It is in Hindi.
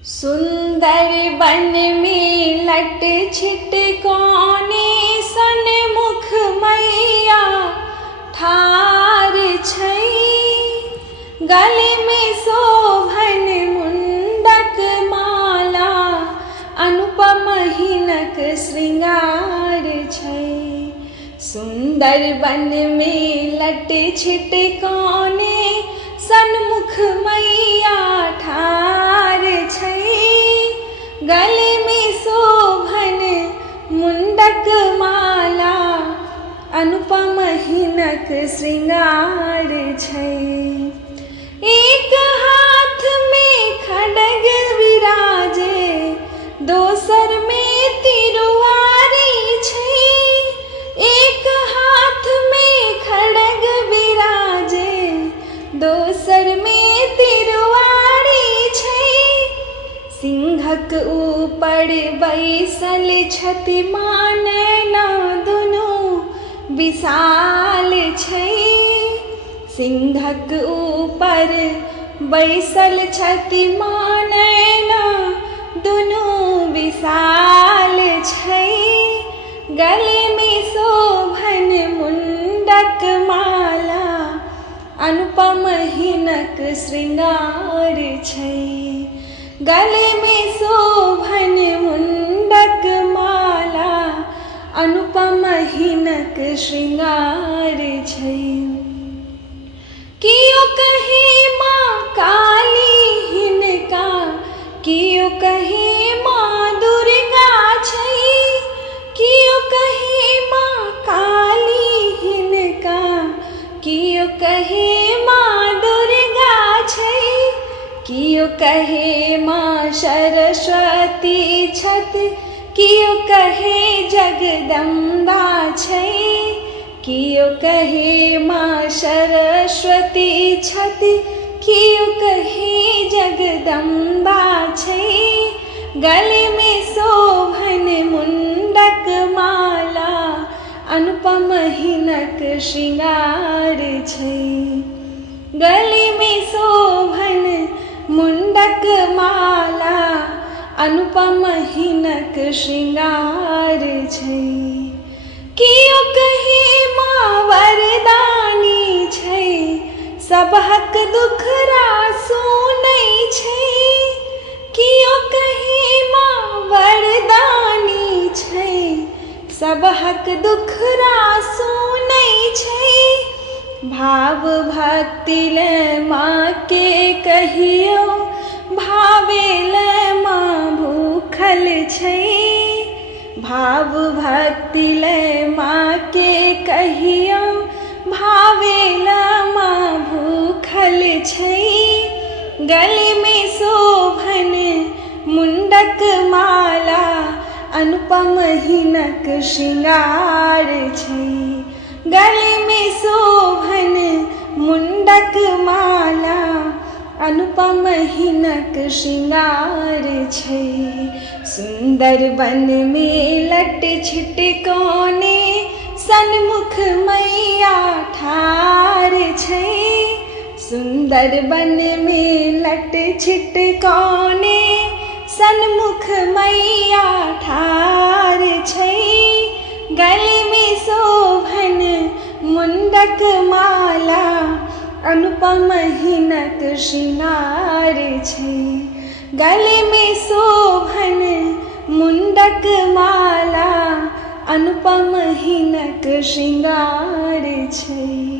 सुंदर बन में लट छिट कौने सन्मुख मैया ठार छई। गले में शोभन मुंडक माला अनुपम हिनक श्रृंगार छई। सुंदर बन में लट छिट कौने सन्मुख मैया ठार छई। गले में शोभन मुंडक माला अनुपम हिनक श्रृंगार छई। एक हाथ में खड्ग विराजे दोसर में तिरुआरी छई। एक हाथ में खड्ग विराजे दोसर में तिरुआरी छई। सिंहक ऊपर बैसल छथि नैना दुनू विशाल छई। सिंहक ऊपर बैसल छथि नैना दुनू विशाल छई। गले में शोभन मुंडक माला अनुपम हिनक श्रृंगार छई। गले में शोभन मुंडक माला अनुपम हिनक श्रृंगार छई। कियो कहे माँ काली हिनका कियो कहे माँ दुर्गा छई। कियो कहे माँ काली हिनका कियो कहे माँ दुर्गा छई। कियो कहे माँ सरस्वती छत कियो कहे जगदम्बा छई। कियो कहे माँ सरस्वती छत कियो कहे जगदम्बा छई। गले में शोभन मुंडक माला अनुपम हिनक श्रृंगार छई। गले में शोभन मुंडक माला अनुपम हिनक श्रृंगार छई। कियो कहे माँ वरदानी छई सबहक दुखरा सुनै छई। कियो कहे माँ वरदानी छई सबहक दुखरा सुनै छई। भाव भक्ति ले माँ के कहियो भावेल माँ भूखल छई। भाव भक्ति ले माँ के कहियो भावेल माँ भूखल छई। गले में शोभन मुंडक माला अनुपम हिनक श्रृंगार छई। गले में शोभन मुंडक माला अनुपम हिनक श्रृंगार छई। सुंदर बन में लट छिट कौने सन्मुख मैया ठार छई। सुंदर बन में लट छिट कौने सन्मुख मैया ठार छई। गले में शोभन मुंडक माला अनुपम हिनक श्रृंगार छई। गले में शोभन मुंडक माला अनुपम हिनक श्रृंगार छई।